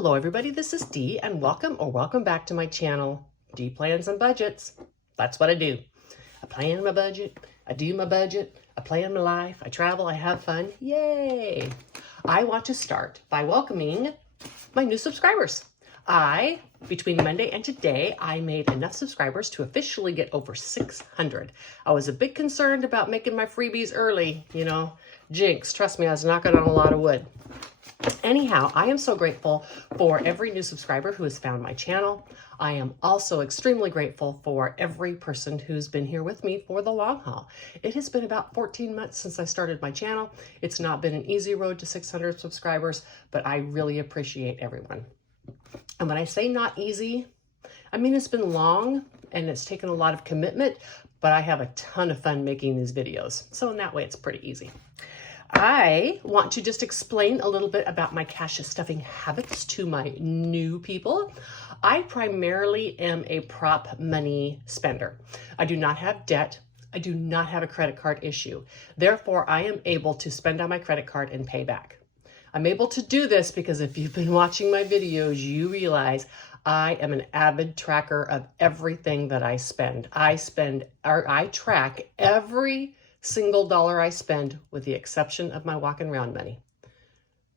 Hello everybody, this is Dee and welcome back to my channel, Dee Plans and Budgets. That's what I do. I plan my budget, I do my budget, I plan my life, I travel, I have fun. Yay! I want to start by welcoming my new subscribers. Between Monday and today, I made enough subscribers to officially get over 600. I was a bit concerned about making my freebies early, jinx, trust me, I was knocking on a lot of wood. Anyhow, I am so grateful for every new subscriber who has found my channel. I am also extremely grateful for every person who's been here with me for the long haul. It has been about 14 months since I started my channel. It's not been an easy road to 600 subscribers, but I really appreciate everyone. And when I say not easy, I mean it's been long and it's taken a lot of commitment, but I have a ton of fun making these videos. So in that way, it's pretty easy. I want to just explain a little bit about my cash stuffing habits to my new people. I primarily am a prop money spender. I do not have debt. I do not have a credit card issue. Therefore, I am able to spend on my credit card and pay back. I'm able to do this because if you've been watching my videos, you realize I am an avid tracker of everything that I spend. I track every single dollar I spend with the exception of my walking around money.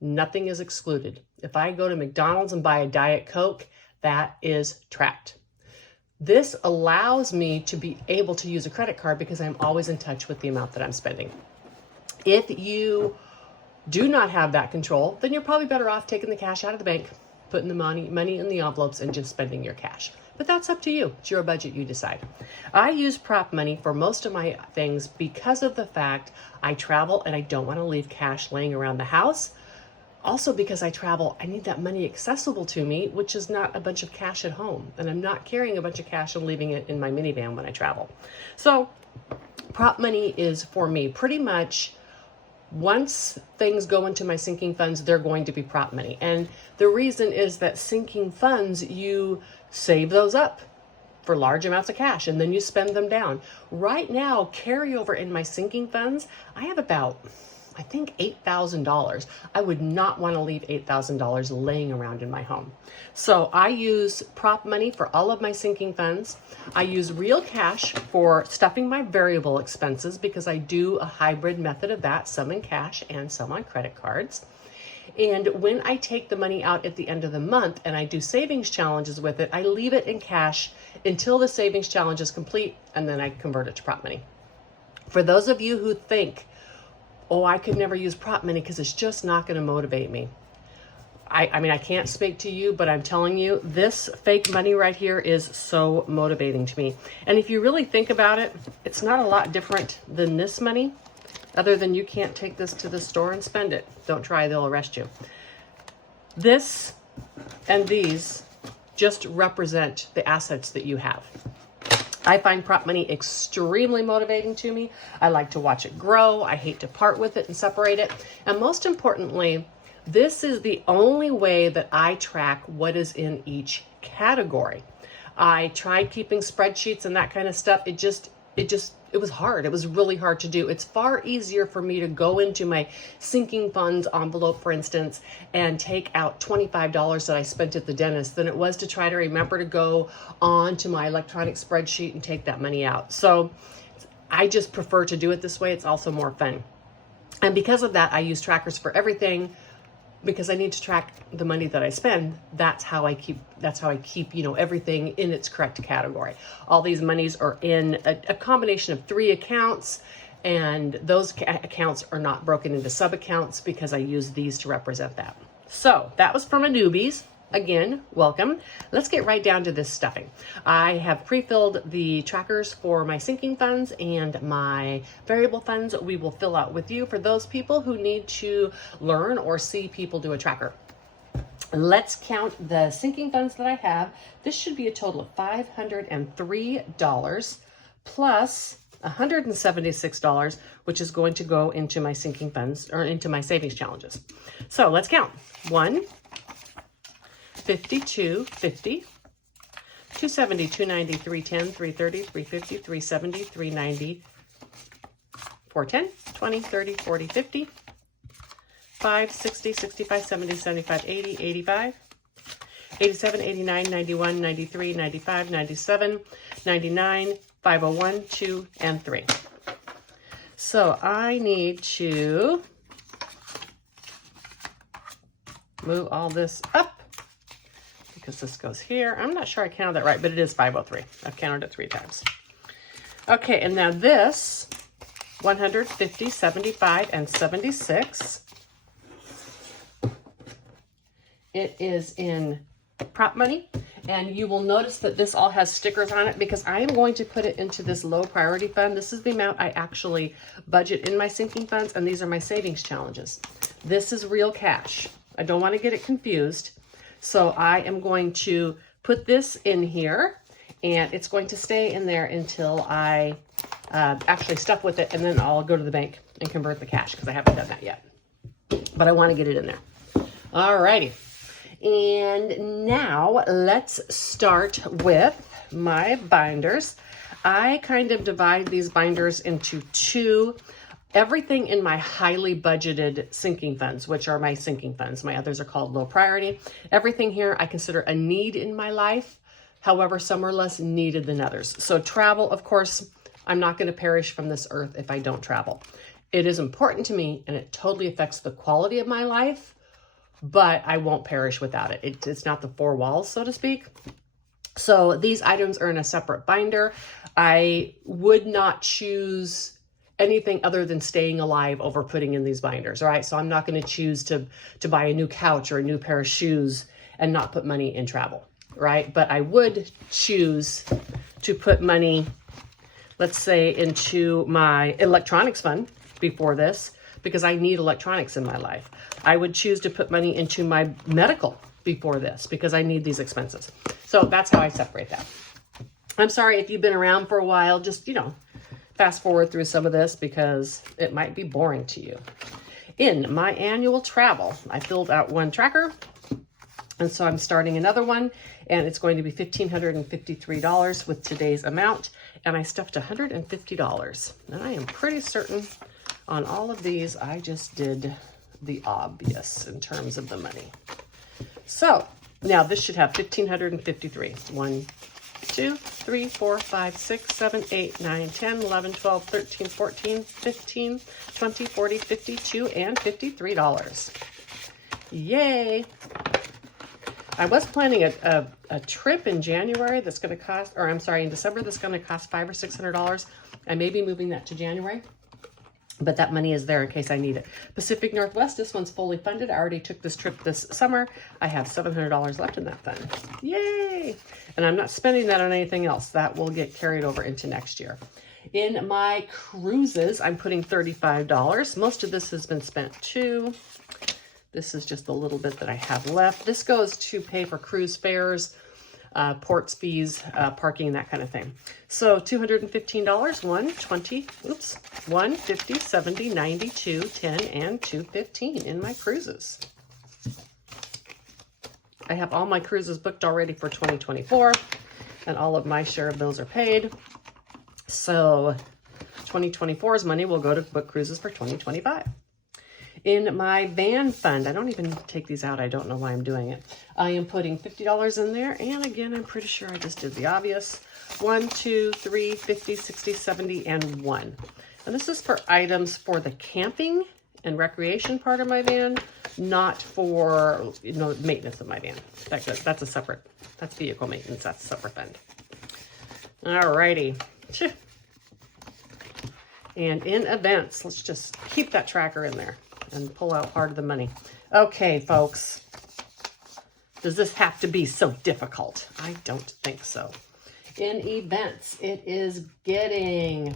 Nothing is excluded. If I go to McDonald's and buy a Diet Coke, that is tracked. This allows me to be able to use a credit card because I'm always in touch with the amount that I'm spending. If you do not have that control, then you're probably better off taking the cash out of the bank, putting the money in the envelopes and just spending your cash. But that's up to you. It's your budget, you decide. I use prop money for most of my things because of the fact I travel and I don't want to leave cash laying around the house. Also because I travel, I need that money accessible to me, which is not a bunch of cash at home. And I'm not carrying a bunch of cash and leaving it in my minivan when I travel. So prop money is for me pretty much once things go into my sinking funds, they're going to be prop money. And the reason is that sinking funds, you save those up for large amounts of cash and then you spend them down. Right now, carryover in my sinking funds, I have about, I think, $8,000. I would not want to leave $8,000 laying around in my home. So I use prop money for all of my sinking funds. I use real cash for stuffing my variable expenses because I do a hybrid method of that, some in cash and some on credit cards. And when I take the money out at the end of the month and I do savings challenges with it, I leave it in cash until the savings challenge is complete and then I convert it to prop money. For those of you who think, oh, I could never use prop money because it's just not going to motivate me. I mean, I can't speak to you, but I'm telling you, this fake money right here is so motivating to me. And if you really think about it, it's not a lot different than this money, other than you can't take this to the store and spend it. Don't try, they'll arrest you. This and these just represent the assets that you have. I find prop money extremely motivating to me. I like to watch it grow. I hate to part with it and separate it. And most importantly, this is the only way that I track what is in each category. I tried keeping spreadsheets and that kind of stuff. It was hard. It was really hard to do. It's far easier for me to go into my sinking funds envelope, for instance, and take out $25 that I spent at the dentist than it was to try to remember to go on to my electronic spreadsheet and take that money out. So I just prefer to do it this way. It's also more fun. And because of that, I use trackers for everything because I need to track the money that I spend. That's how I keep everything in its correct category. All these monies are in a combination of 3 accounts, and those accounts are not broken into sub-accounts because I use these to represent that. So that was for my newbies. Again, welcome. Let's get right down to this stuffing. I have pre-filled the trackers for my sinking funds and my variable funds we will fill out with you for those people who need to learn or see people do a tracker. Let's count the sinking funds that I have. This should be a total of $503 plus $176, which is going to go into my sinking funds or into my savings challenges. So let's count. 1, 52, 50, 270, 290, 310, 330, 350, 370, 390, 410, 20, 30, 40, 50, 5, 60, 65, 70, 75, 80, 85, 87, 89, 91, 93, 95, 97, 99, 501, 2, and 3. So I need to move all this up because this goes here. I'm not sure I counted that right, but it is 503. I've counted it 3 times. Okay, and now this 150, 75, and 76. It is in prop money, and you will notice that this all has stickers on it because I am going to put it into this low priority fund. This is the amount I actually budget in my sinking funds, and these are my savings challenges. This is real cash. I don't want to get it confused. So I am going to put this in here, and it's going to stay in there until I actually stuff with it, and then I'll go to the bank and convert the cash because I haven't done that yet. But I want to get it in there. Alrighty. And now let's start with my binders. I kind of divide these binders into 2. Everything in my highly budgeted sinking funds, which are my sinking funds. My others are called low priority. Everything here I consider a need in my life. However, some are less needed than others. So travel, of course, I'm not going to perish from this earth if I don't travel. It is important to me, and it totally affects the quality of my life, but I won't perish without it. It's not the 4 walls, so to speak. So these items are in a separate binder. I would not choose anything other than staying alive over putting in these binders, all right? So I'm not going to choose to buy a new couch or a new pair of shoes and not put money in travel, right? But I would choose to put money, let's say, into my electronics fund before this, because I need electronics in my life. I would choose to put money into my medical before this because I need these expenses. So that's how I separate that. I'm sorry if you've been around for a while, just, fast forward through some of this because it might be boring to you. In my annual travel, I filled out one tracker, and so I'm starting another one, and it's going to be $1,553 with today's amount, and I stuffed $150. And I am pretty certain on all of these, I just did the obvious in terms of the money. So now this should have 1,553. 1, 2, 3, 4, 5, 6, 7, 8, 9, 10, 11, 12, 13, 14, 15, 20, 40, 52, and $53. Yay. I was planning a trip in January that's going to cost, or I'm sorry, in December that's going to cost $500 or $600. I may be moving that to January, but that money is there in case I need it. Pacific Northwest, this one's fully funded. I already took this trip this summer. I have $700 left in that fund. Yay! And I'm not spending that on anything else. That will get carried over into next year. In my cruises, I'm putting $35. Most of this has been spent too. This is just a little bit that I have left. This goes to pay for cruise fares, ports fees, parking, that kind of thing. So $215, 120, oops, 150, 70, 92, 10, and $215 in my cruises. I have all my cruises booked already for 2024, and all of my share of those are paid. So 2024's money will go to book cruises for 2025. In my van fund, I don't even take these out. I don't know why I'm doing it. I am putting $50 in there. And again, I'm pretty sure I just did the obvious. 1, 2, 3, 50, 60, 70, and 1. And this is for items for the camping and recreation part of my van, not for, maintenance of my van. That's a separate, that's vehicle maintenance. That's a separate fund. All righty. And in events, let's just keep that tracker in there and pull out part of the money. Okay, folks. Does this have to be so difficult? I don't think so. In events, it is getting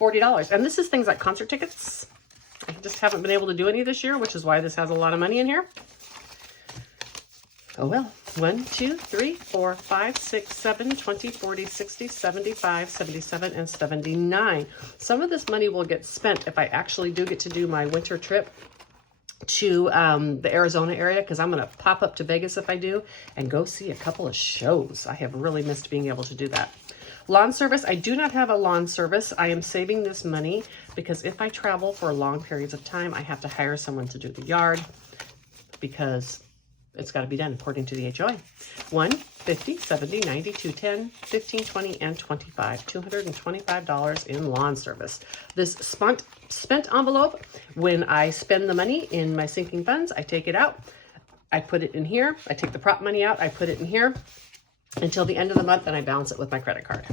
$40. And this is things like concert tickets. I just haven't been able to do any this year, which is why this has a lot of money in here. Oh well. 1, 2, 3, 4, 5, 6, 7, 20, 40, 60, 75, 77, and 79. Some of this money will get spent if I actually do get to do my winter trip to the Arizona area, because I'm going to pop up to Vegas if I do and go see a couple of shows. I have really missed being able to do that. Lawn service. I do not have a lawn service. I am saving this money because if I travel for long periods of time, I have to hire someone to do the yard because it's got to be done according to the HOA. 1, 50, 70, 90, 210, 15, 20, and 25. $225 in lawn service. This spent envelope, when I spend the money in my sinking funds, I take it out. I put it in here. I take the prop money out. I put it in here until the end of the month, and I balance it with my credit card.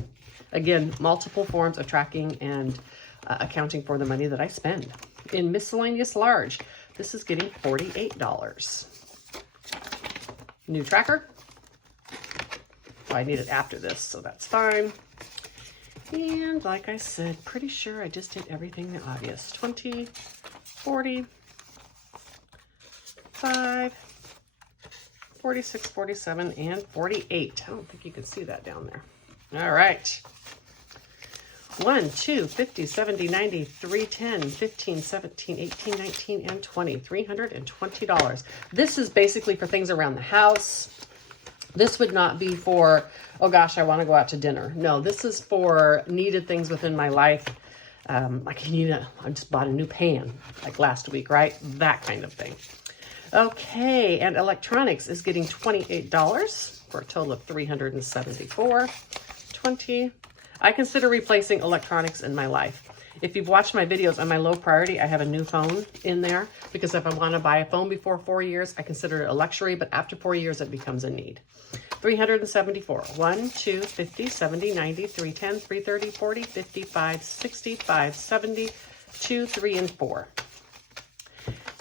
Again, multiple forms of tracking and accounting for the money that I spend. In miscellaneous large, this is getting $48. New tracker. Well, I need it after this, so that's fine. And like I said, pretty sure I just did everything the obvious. 20, 40, 5, 46, 47, and 48. I don't think you can see that down there. All right. 1, 2, 50, 70, 90, 310, 15, 17, 18, 19, and 20. $320. This is basically for things around the house. This would not be for, oh gosh, I want to go out to dinner. No, this is for needed things within my life. Like I just bought a new pan like last week, right? That kind of thing. Okay, and electronics is getting $28 for a total of $374. 20. I consider replacing electronics in my life. If you've watched my videos on my low priority, I have a new phone in there because if I want to buy a phone before 4 years, I consider it a luxury, but after 4 years, it becomes a need. 374. 1, 2, 50, 70, 90, 310, 330, 40, 55, 65, 70, 2, 3, and 4.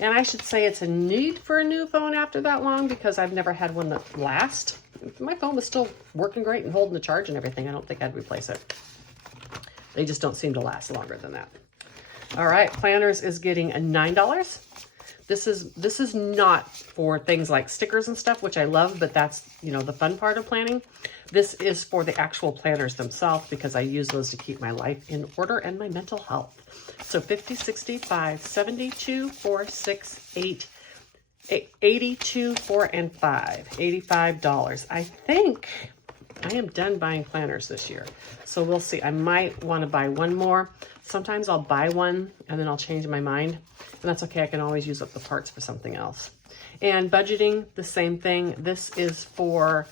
And I should say it's a need for a new phone after that long because I've never had one that lasts. If my phone was still working great and holding the charge and everything, I don't think I'd replace it. They just don't seem to last longer than that. All right, planners is getting $9. This is not for things like stickers and stuff, which I love, but that's, the fun part of planning. This is for the actual planners themselves because I use those to keep my life in order and my mental health. So 50, 65, 72, 4, 6, 8, 82, 4, and 5. $85. I think I am done buying planners this year. So we'll see. I might want to buy one more. Sometimes I'll buy one and then I'll change my mind. And that's okay. I can always use up the parts for something else. And budgeting, the same thing. This is for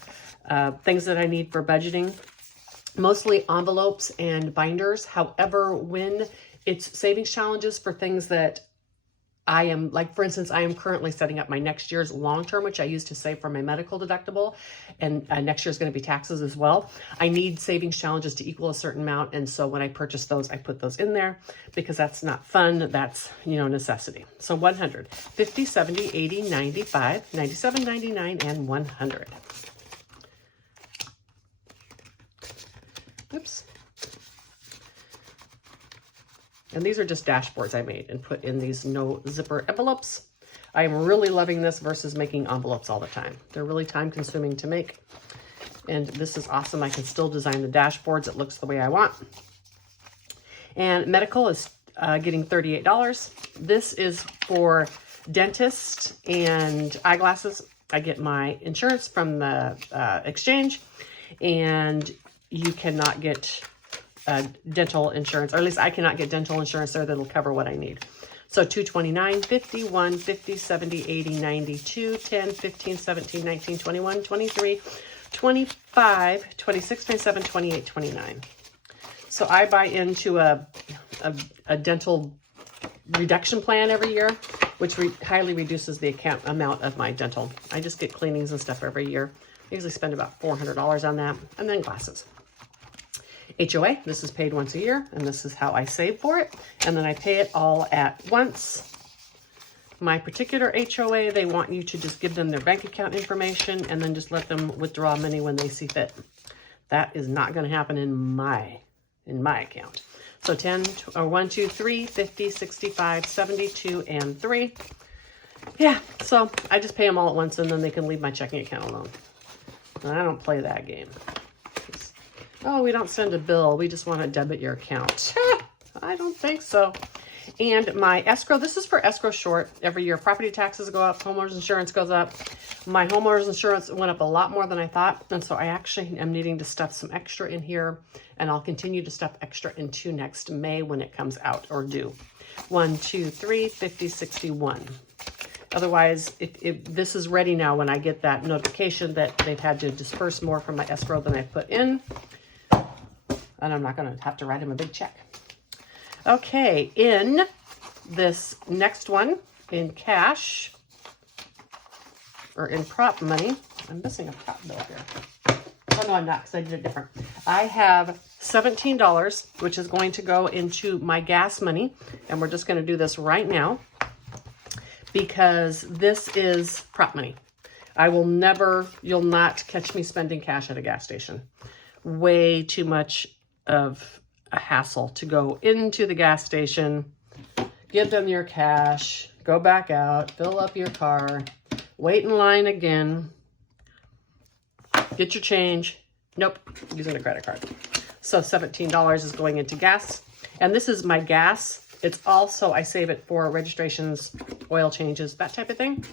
things that I need for budgeting. Mostly envelopes and binders. However, when it's savings challenges for things that I am, like for instance, I am currently setting up my next year's long-term, which I use to save for my medical deductible. And next year's going to be taxes as well. I need savings challenges to equal a certain amount. And so when I purchase those, I put those in there because that's not fun. That's, necessity. So 100, 50, 70, 80, 95, 97, 99, and 100. Oops. And these are just dashboards I made and put in these no zipper envelopes. I am really loving this versus making envelopes all the time. They're really time consuming to make. And this is awesome. I can still design the dashboards. It looks the way I want. And medical is getting $38. This is for dentist and eyeglasses. I get my insurance from the exchange, and you cannot get dental insurance, or at least I cannot get dental insurance there that'll cover what I need. So 229, 51, 50, 70, 80, 92, 10, 15, 17, 19, 21, 23, 25, 26, 27, 28, 29. So I buy into a dental reduction plan every year, which highly reduces the amount of my dental. I just get cleanings and stuff every year. I usually spend about $400 on that, and then glasses. HOA, this is paid once a year, and this is how I save for it. And then I pay it all at once. My particular HOA, they want you to just give them their bank account information and then just let them withdraw money when they see fit. That is not going to happen in my account. So 1, 2, 3, 50, 65, 72, and 3. Yeah, so I just pay them all at once, and then they can leave my checking account alone. And I don't play that game. Oh, we don't send a bill. We just want to debit your account. I don't think so. And my escrow, this is for escrow short. Every year, property taxes go up, homeowner's insurance goes up. My homeowner's insurance went up a lot more than I thought. And so I actually am needing to stuff some extra in here. And I'll continue to stuff extra into next May when it comes out or due. 1, 2, 3, 50, 61. Otherwise, this is ready now when I get that notification that they've had to disperse more from my escrow than I put in. And I'm not going to have to write them a big check. Okay, in this next one, in cash, or in prop money, I'm missing a prop bill here. Oh, no, I'm not, because I did it different. I have $17, which is going to go into my gas money. And we're just going to do this right now because this is prop money. I will never, you'll not catch me spending cash at a gas station. Way too much of a hassle to go into the gas station, give them your cash, go back out, fill up your car, wait in line again, get your change. Nope, using a credit card. So $17 is going into gas. And this is my gas. It's also, I save it for registrations, oil changes, that type of thing.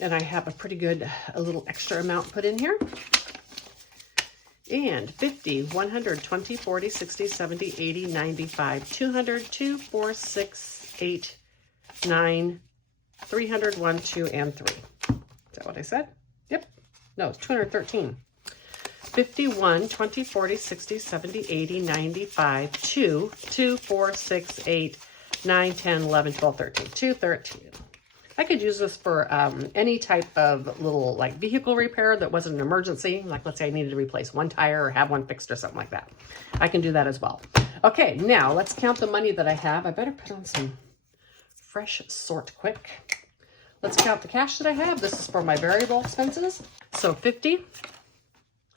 And I have a pretty good, a little extra amount put in here. And 50, 100, 20, 40, 60, 70, 80, 95, 200, 2, 4, 6, 8, 9, 300, 1, 2, and 3. Is that what I said? Yep. No, it's 213. 51, 20, 40, 60, 70, 80, 95, 2, 2, 4, 6, 8, 9, 10, 11, 12, 13. 213. I could use this for any type of little like vehicle repair that wasn't an emergency. Like let's say I needed to replace one tire or have one fixed or something like that. I can do that as well. Okay, now let's count the money that I have. I better put on some fresh sort quick. Let's count the cash that I have. This is for my variable expenses. So 50.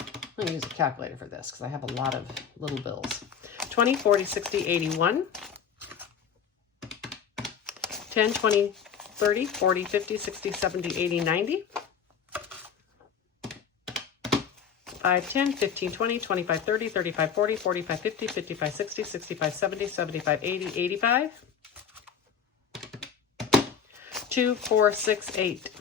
I'm going to use a calculator for this because I have a lot of little bills. 20, 40, 60, 81. 10, 20, 30, 40, 50, 60, 70, 80, 90. 5, 10, 15, 20, 25, 30, 35, 40, 45, 50, 55, 60, 65, 70, 75, 80, 85. 2, 4, 6, 8.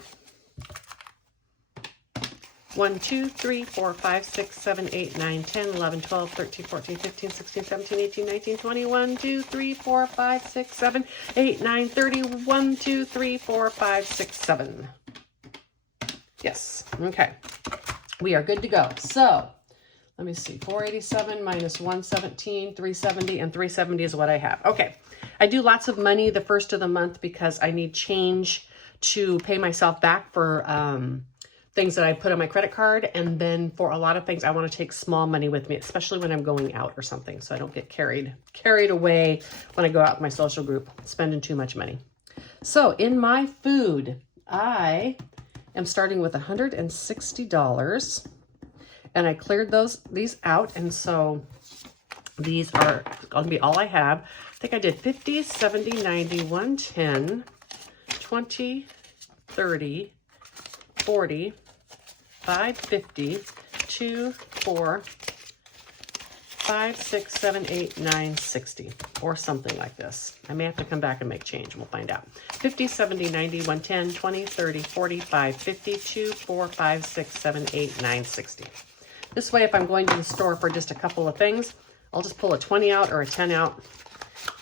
1, 2, 3, 4, 5, 6, 7, 8, 9, 10, 11, 12, 13, 14, 15, 16, 17, 18, 19, 20, 1, 2, 3, 4, 5, 6, 7, 8, 9, 30, 1, 2, 3, 4, 5, 6, 7. Yes. Okay. We are good to go. So let me see. 487 minus 117, 370, and 370 is what I have. Okay. I do lots of money the first of the month because I need change to pay myself back for things that I put on my credit card. And then for a lot of things, I want to take small money with me, especially when I'm going out or something. So I don't get carried away when I go out with my social group, spending too much money. So in my food, I am starting with $160 and I cleared these out. And so these are going to be all I have. I think I did 50, 70, 90, 110, 20, 30, 40, 5, 50, 2, 4, 5, 6, 7, 8, 9, 60, or something like this. I may have to come back and make change. We'll find out. 50, 70, 90, 110, 20, 30, 40, 5, 50, 2, 4, 5, 6, 7, 8, 9, 60. This way, if I'm going to the store for just a couple of things, I'll just pull a 20 out or a 10 out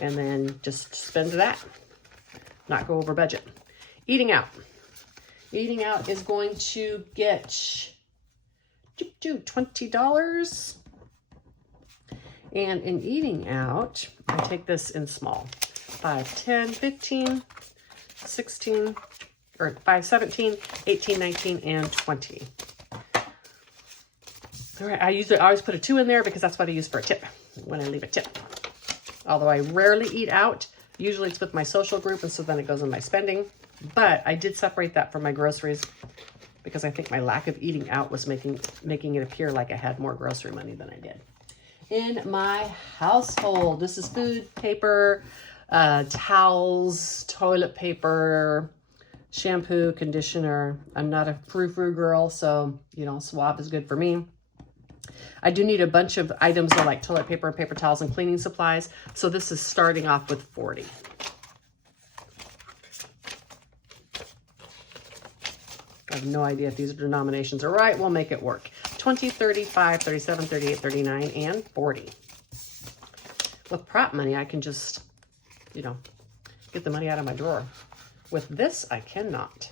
and then just spend that. Not go over budget. Eating out. Eating out is going to get $20. And in eating out, I take this in small. 5, 10, 15, 16, or 5, 17, 18, 19, and 20. All right, I always put a 2 in there because that's what I use for a tip when I leave a tip. Although I rarely eat out, usually it's with my social group, and so then it goes in my spending. But I did separate that from my groceries because I think my lack of eating out was making it appear like I had more grocery money than I did. In my household, this is food, paper, towels, toilet paper, shampoo, conditioner. I'm not a frou-frou girl, so, you know, Swab is good for me. I do need a bunch of items like toilet paper, paper towels, and cleaning supplies. So this is starting off with 40. I have no idea if these denominations are right. We'll make it work. 20, 35, 37, 38, 39, and 40. With prop money, I can just, you know, get the money out of my drawer With this, I cannot.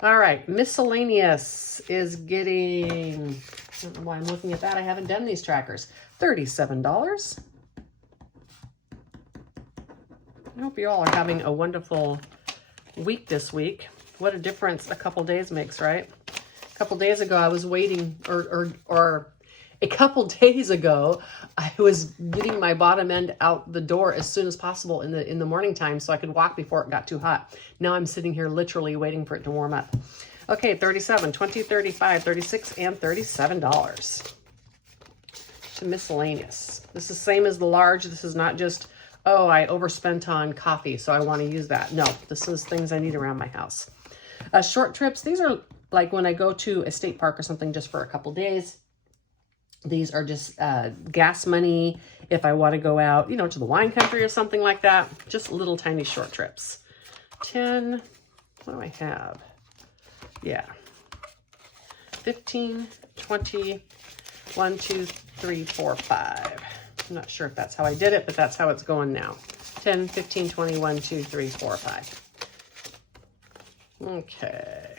All right, miscellaneous is getting, I don't know why I'm looking at that. I haven't done these trackers. $37. I hope you all are having a wonderful week this week. What a difference a couple days makes, right? A couple days ago, I was waiting, or a couple days ago, I was getting my bottom end out the door as soon as possible in the morning time so I could walk before it got too hot. Now I'm sitting here literally waiting for it to warm up. Okay, 37, 20, 35, 36, and $37 to miscellaneous. This is same as the large. This is not just, oh, I overspent on coffee, so I want to use that. No, this is things I need around my house. Short trips, these are like when I go to a state park or something just for a couple days. These are just gas money if I want to go out, you know, to the wine country or something like that. Just little tiny short trips. 10, what do I have? Yeah. 15, 20, 1, 2, 3, 4, 5. I'm not sure if that's how I did it, but that's how it's going now. 10, 15, 20, 1, 2, 3, 4, 5. Okay.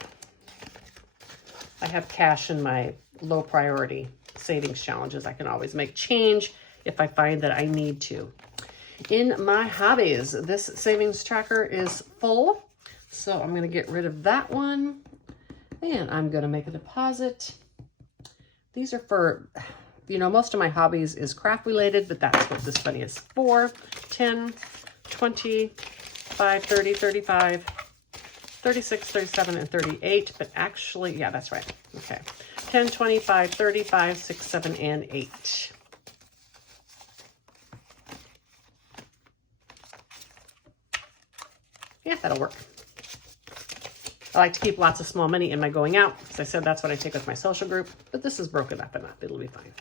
I have cash in my low priority savings challenges. I can always make change if I find that I need to. In my hobbies, this savings tracker is full, so I'm going to get rid of that one, and I'm going to make a deposit. These are for, you know, most of my hobbies is craft related, but that's what this money is for. 10, 20, 5, 30, 35, 36, 37, and 38, but actually, yeah, that's right. Okay. 10, 25, 35, 6, 7, and 8. Yeah, that'll work. I like to keep lots of small money in my going out. As I said, that's what I take with my social group, but this is broken up enough. It'll be fine.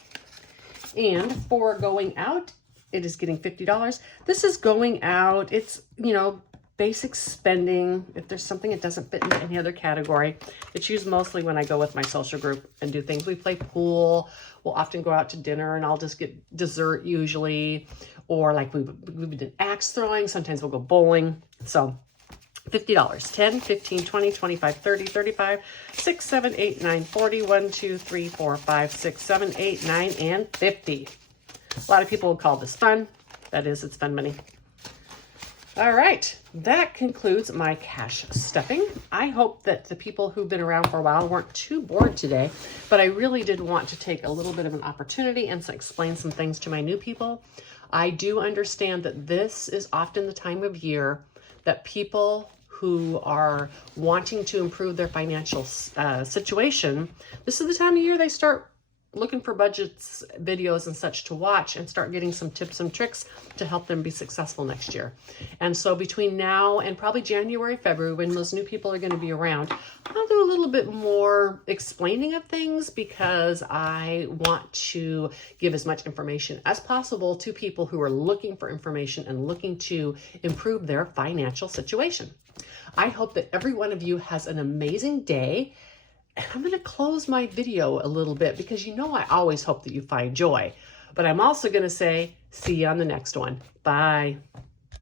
And for going out, it is getting $50. This is going out. It's, you know, basic spending. If there's something that doesn't fit into any other category, it's used mostly when I go with my social group and do things. We play pool. We'll often go out to dinner and I'll just get dessert usually. Or like we did axe throwing. Sometimes we'll go bowling. So $50, 10, 15, 20, 25, 30, 35, 6, 7, 8, 9, 40, 1, 2, 3, 4, 5, 6, 7, 8, 9, and 50. A lot of people will call this fun. That is, it's fun money. All right, that concludes my cash stuffing. I hope that the people who've been around for a while weren't too bored today, but I really did want to take a little bit of an opportunity and explain some things to my new people. I do understand that this is often the time of year that people who are wanting to improve their financial situation, this is the time of year they start looking for budgets, videos, and such to watch and start getting some tips and tricks to help them be successful next year. And so between now and probably January, February, when those new people are going to be around, I'll do a little bit more explaining of things because I want to give as much information as possible to people who are looking for information and looking to improve their financial situation. I hope that every one of you has an amazing day. And I'm going to close my video a little bit because you know I always hope that you find joy. But I'm also going to say, see you on the next one. Bye.